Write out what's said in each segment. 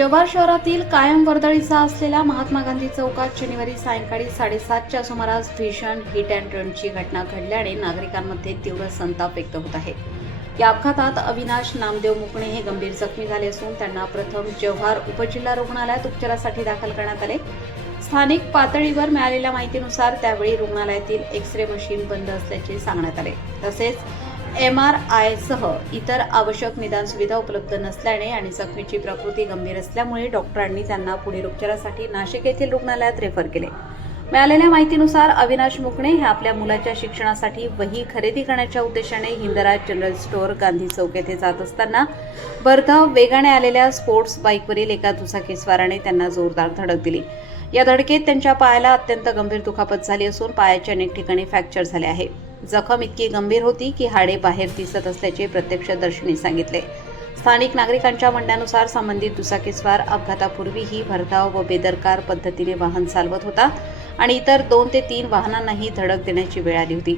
जव्हार शहरातील कायम वर्दळीचा असलेल्या महात्मा गांधी चौकात शनिवारी सायंकाळी 7:30च्या सुमारास भीषण हिट अँड रनची घटना घडल्याने नागरिकांमध्ये तीव्र संताप व्यक्त होत आहे। या अपघातात अविनाश नामदेव मुकणे हे गंभीर जखमी झाले असून त्यांना प्रथम जव्हार उपजिल्हा रुग्णालयात उपचारासाठी दाखल करण्यात आले। स्थानिक पातळीवर मिळालेल्या माहितीनुसार त्यावेळी रुग्णालयातील एक्स-रे मशीन बंद असल्याचे सांगण्यात आले। तसेच MRI सह इतर आवश्यक निदान सुविधा उपलब्ध नसल्याने आणि जखमीची प्रकृती गंभीर असल्यामुळे डॉक्टरांनी त्यांना पुढील उपचारासाठी नाशिक येथील रुग्णालयात रेफर केले। मिळालेल्या माहितीनुसार अविनाश मुकणे हे आपल्या मुलाच्या शिक्षणासाठी वही खरेदी करण्याच्या उद्देशाने हिंदराज जनरल स्टोअर गांधी चौक येथे जात असताना भरधाव वेगाने आलेल्या स्पोर्ट्स बाईकवरील एका दुचाकीस्वाराने त्यांना जोरदार धडक दिली। या धडकेत त्यांच्या पायाला अत्यंत गंभीर दुखापत झाली असून पायाच्या अनेक ठिकाणी फ्रॅक्चर झाले आहे। जखम इतकी गंभीर होती की हाडे बाहेर दिसत असल्याचे प्रत्यक्षदर्शींनी सांगितले। स्थानिक नागरिकांच्या म्हणण्यानुसार संबंधित दुचाकीस्वार अपघातापूर्वीही भरधाव व बेदरकार पद्धतीने वाहन चालवत होता आणि इतर 2 ते 3 वाहनांनाही धडक देण्याची वेळ आली होती।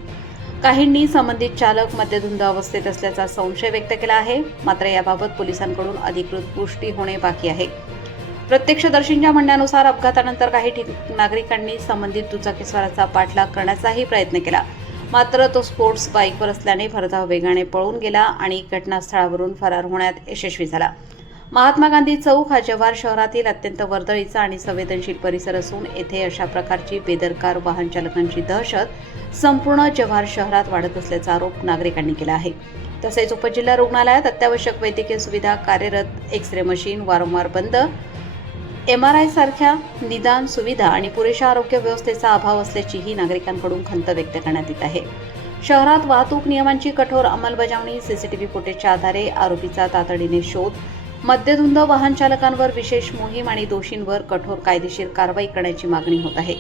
काहींनी संबंधित चालक मद्यधुंद अवस्थेत असल्याचा संशय व्यक्त केला आहे, मात्र याबाबत पोलिसांकडून अधिकृत पुष्टी होणे बाकी आहे। प्रत्यक्षदर्शींच्या म्हणण्यानुसार अपघातानंतर काही नागरिकांनी संबंधित दुचाकीस्वाराचा पाठलाग करण्याचाही प्रयत्न केला, मात्र तो स्पोर्ट्स बाईकवर असल्याने भरधाव वेगाने पळून गेला आणि घटनास्थळावरून फरार होण्यात यशस्वी झाला। महात्मा गांधी चौक हा जव्हार शहरातील अत्यंत वर्दळीचा आणि संवेदनशील परिसर असून येथे अशा प्रकारची बेदरकार वाहन चालकांची दहशत संपूर्ण जव्हार शहरात वाढत असल्याचा आरोप नागरिकांनी केला आहे। तसेच उपजिल्हा रुग्णालयात अत्यावश्यक वैद्यकीय सुविधा कार्यरत, एक्स-रे मशीन वारंवार बंद, MRI सारख्या निदान सुविधा आणि पुरेशा आरोग्य व्यवस्थेचा अभाव असल्याचीही नागरिकांकडून खंत व्यक्त करण्यात येत आहे। शहरात वाहतूक नियमांची कठोर अंमलबजावणी, CCTV फुटेजच्या आधारे आरोपीचा तातडीने शोध, मद्यधुंद वाहन चालकांवर विशेष मोहीम आणि दोषींवर कठोर कायदेशीर कारवाई करण्याची मागणी होत आहे।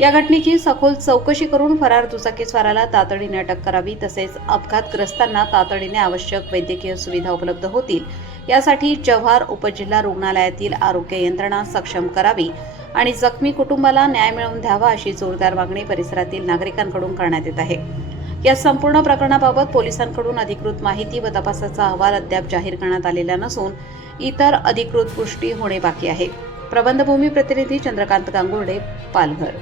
या घटनेची सखोल चौकशी करून फरार दुचाकीस्वाराला तातडीने अटक करावी, तसेच अपघातग्रस्तांना तातडीने आवश्यक वैद्यकीय सुविधा उपलब्ध होतील यासाठी जव्हार उपजिल्हा रुग्णालयातील आरोग्य यंत्रणा सक्षम करावी आणि जखमी कुटुंबाला न्याय मिळवून द्यावा अशी जोरदार मागणी परिसरातील नागरिकांकडून करण्यात येत आहे। या संपूर्ण प्रकरणाबाबत पोलिसांकडून अधिकृत माहिती व तपासाचा अहवाल अद्याप जाहीर करण्यात आलेला नसून इतर अधिकृत पुष्टी होणे बाकी आहे। प्रबंधभूमी प्रतिनिधी चंद्रकांत गांगुर्डे, पालघर।